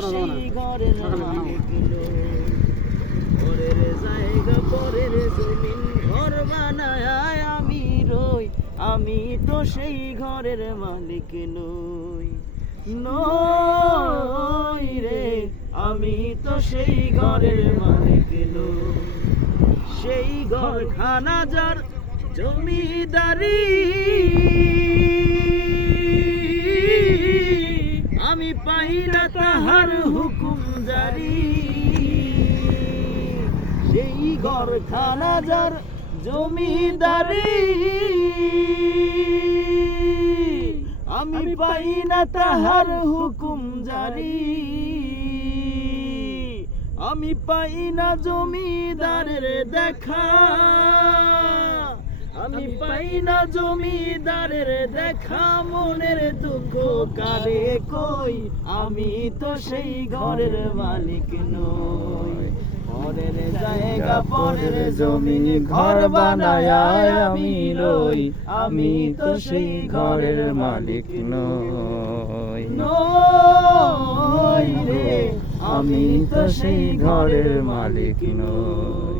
সেই ঘরের জমিন বানায় আমি রই আমি তো সেই ঘরের মালিক নই নই রে আমি তো সেই ঘরের মালিক নই সেই ঘর খানা যার জমিদারি। আমি পাই না তাহার হুকুম জারি। সেই ঘর খানা জমিদারি। আমি পাই না তাহার হুকুম জারি। আমি পাই না জমিদারের দেখা। পাই না জমিদারের দেখা, মনের দুঃখ কারে কই? আমি তো সেই ঘরের মালিক নই। পরের জায়গা, পরের জমিন ঘর বানায় আমি রই আমি তো সেই ঘরের মালিক নই। নই রে, আমি তো সেই ঘরের মালিক নই।